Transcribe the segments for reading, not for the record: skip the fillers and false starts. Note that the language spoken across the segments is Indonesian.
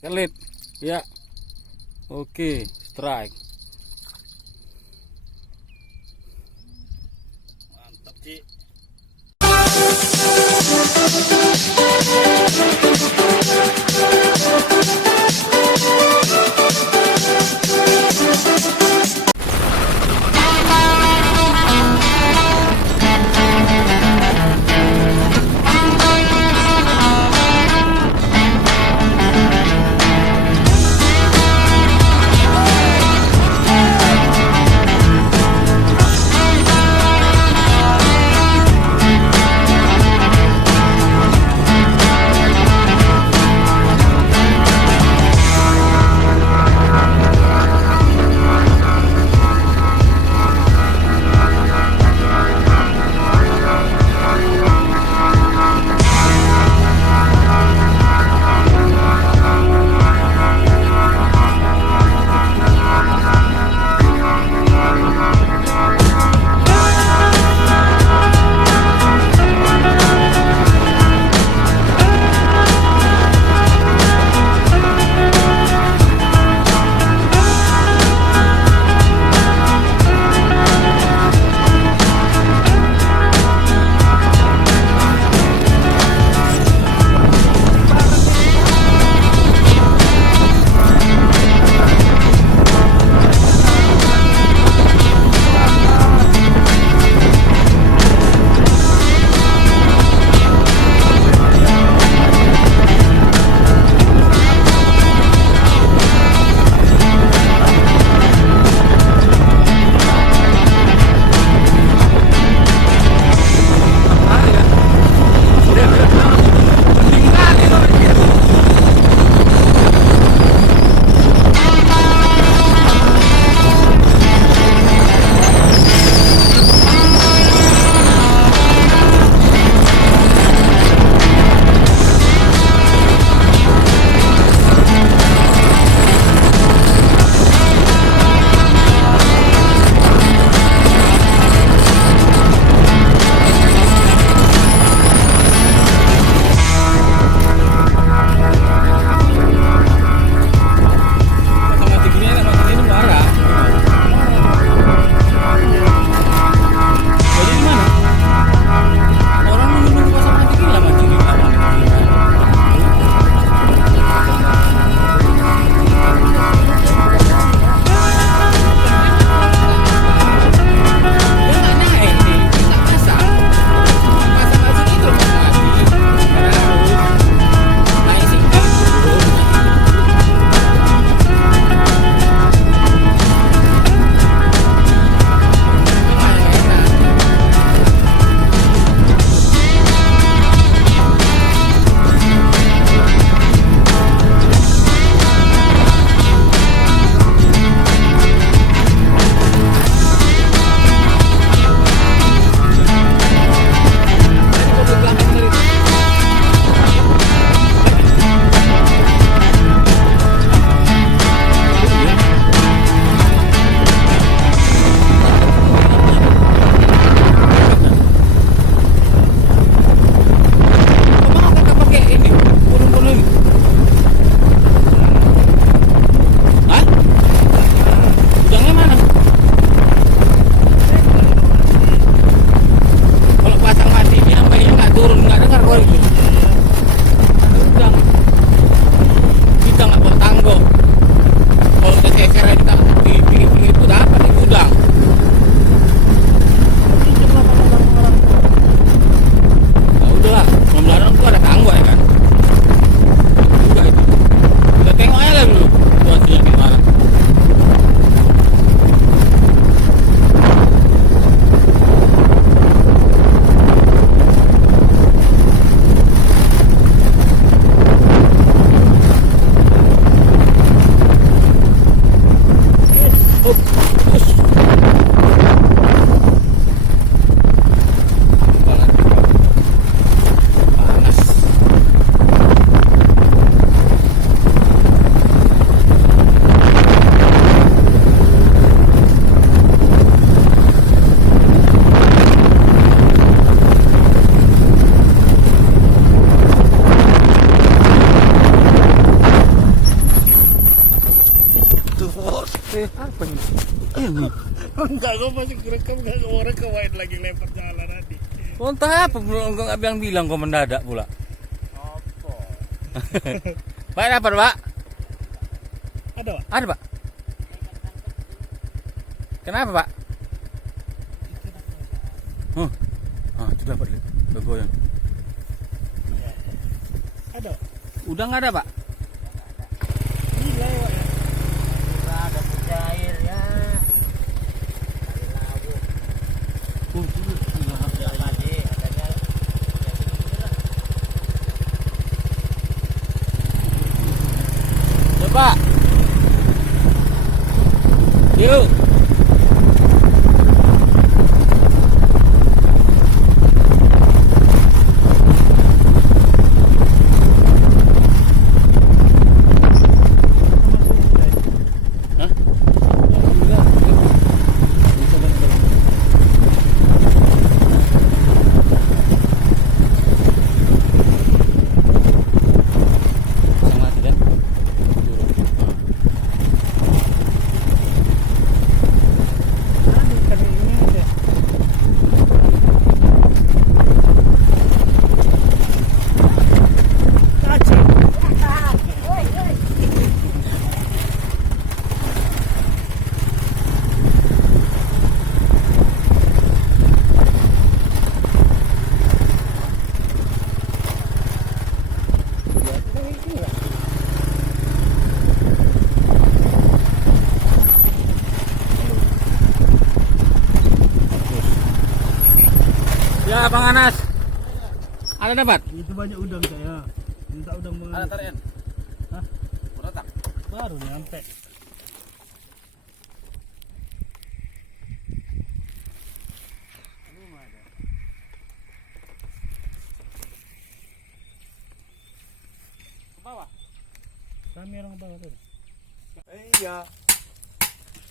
kelit ya. Oke, strike. Mantap, Ci. Apa ini? Ini. Enggak, gue masih rekam, enggak mau rekam, main lagi lempar jalan tadi. Entah apa, belum nggak bilang kau mendadak pula. Apa? Pak dapat Pak? Ada, Pak? Ada Pak? Kenapa Pak? Itu dapat goyang. Ada, Pak? Udah nggak ada Pak? Gila ya, Pak, ya. Ada cair ya. Ada labu. Ya tadi adanya Coba. Yuk. Hah? Alhamdulillah. Pasang mati kan? Turun. Ada ikan ini aja. Kaca. Ya Bang Anas. Ada dapat? Itu banyak udang saya. Minta udang Ada tarian. Hah? Udah tak? Baru nyampe. Ke bawah. Kami orang bawah tuh. iya.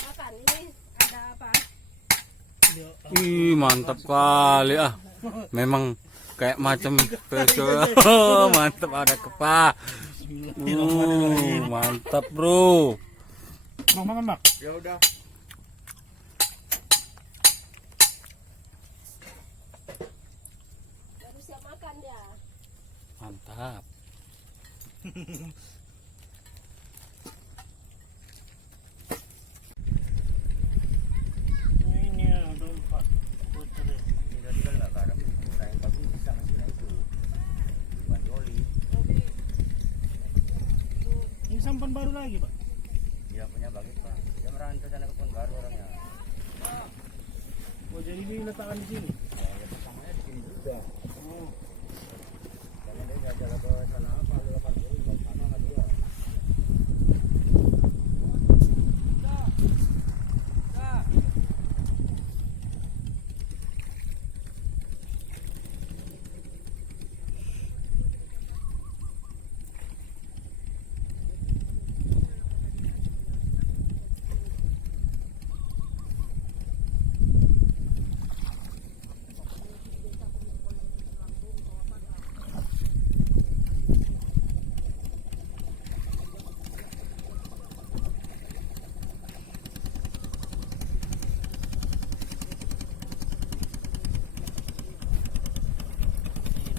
Makan ini ada apa? Ih, mantap kali ah. Memang kayak macam peso. Mantap ada kepa. Mantap, Bro. Mau makan, Mak? Ya udah. Baru siap makan dia. Mantap. Ini ada 4 puter. Ini tadi kan nggak garam, saya pasti bisa ngasihnya itu. Bukan oli. Ini sampan baru lagi, Pak. Dia punya bangkit Pak. Dia merantau sana ke Baru orangnya. Oh, jadi diletakkan di sini. Ya, pertamanya di sini juga. Oh. Karena dia nggak jalan ke sana apa, lu 80 ke sana nggak dia.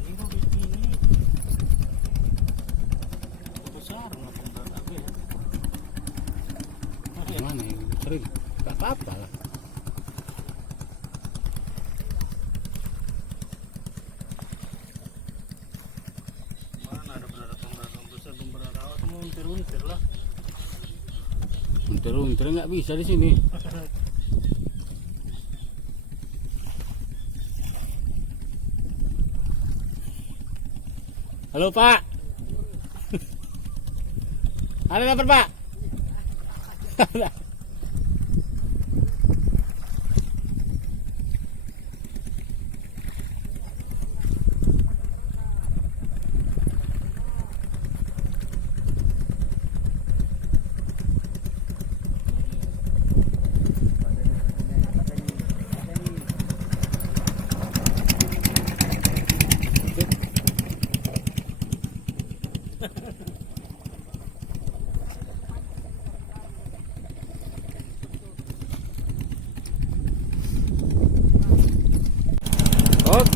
Ini kok di sini. Besar nggak berat apa ya? Mana ini? Sering. Gak apa-apa lah. Mana ada berat besar dan berat awal semua untir-untir lah. Unter-unter nggak bisa di sini. Halo Pak. Ada dapat Pak?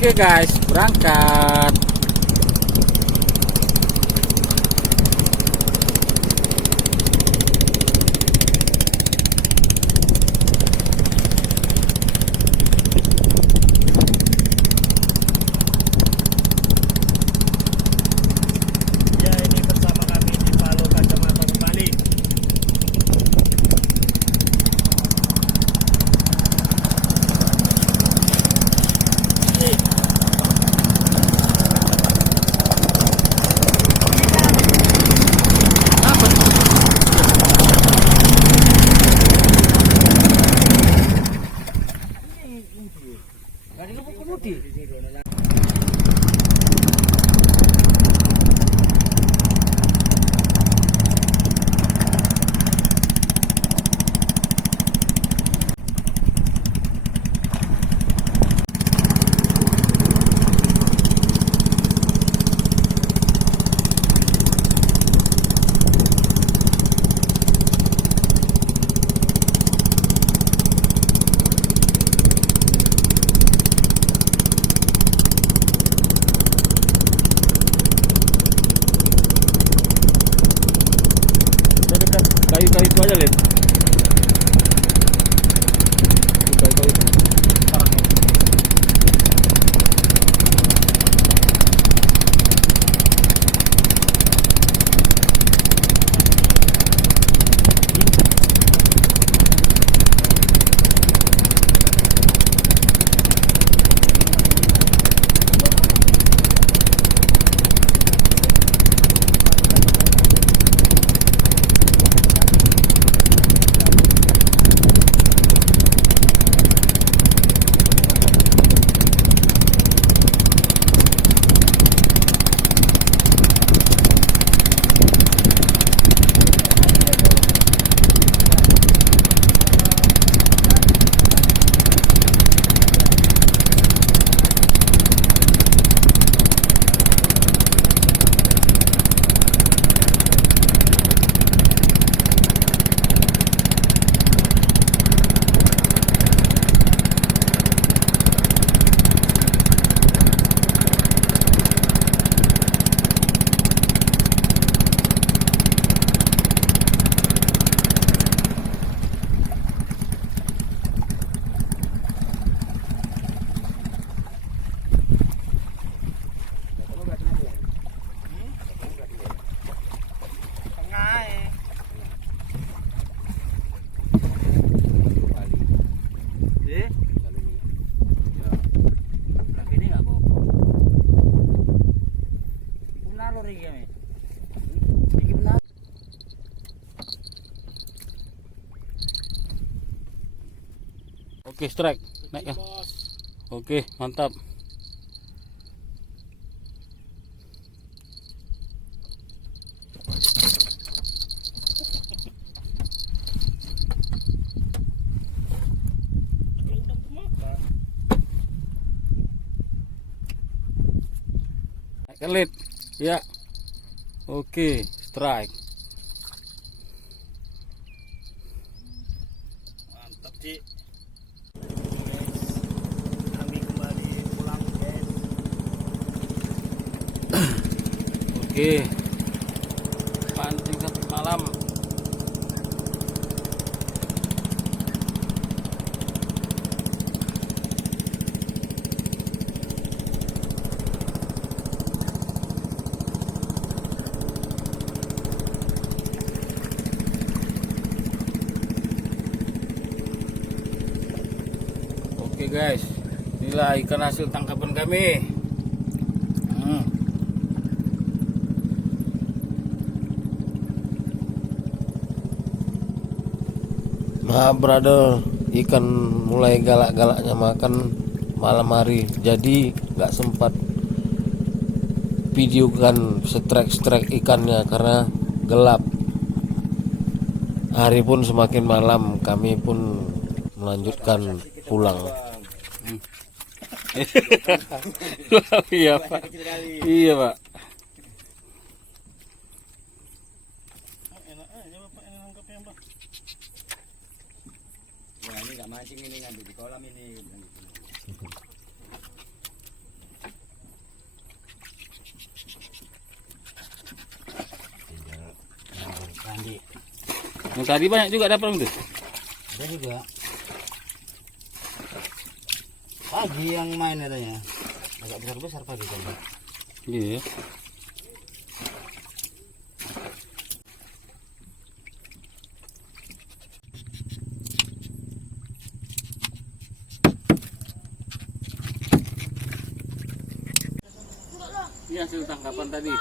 Oke guys, berangkat. Ya, ini bersama kami di Paloh Kacamata kembali. Gak ada kemudi. Kayu-kayu itu aja, Lid. Kayu-kayu itu. Tengah ya. Eh, lagi ini nggak bawa. Benar lo Riki mi. Riki benar. Oke, strike. Naik ya. Oke, mantap. Naikkan, Lid. Ya. Oke, strike. Mantap, Ci. Kami kembali pulang, guys. Oke. Pancing sampai malam. Oke guys, inilah ikan hasil tangkapan kami. Nah brother, ikan mulai galak-galaknya makan malam hari, jadi nggak sempat videokan strike ikannya karena gelap. Hari pun semakin malam, kami pun melanjutkan pulang. Iya Pak, iya Pak. Enak aja Bapak yang nangkapnya, Pak. Wah, ini nggak mancing, ini ngambil di kolam ini. Andi. Yang tadi banyak juga dapat itu. Ada juga. Pagi yang main katanya. Agak besar-besar pagi kan. Iya. Ini hasil tangkapan tadi.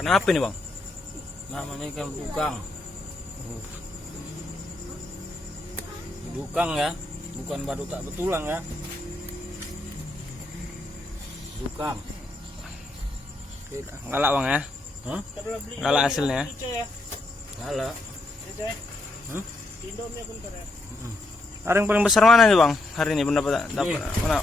Kenapa nih bang? Namanya ikan bedukang. Bedukang ya, bukan badu tak betulang ya. Bedukang. Galak bang ya? Hah? Galak hasilnya. Galak. Ada yang paling besar mana nih bang? Hari ini dapat mana?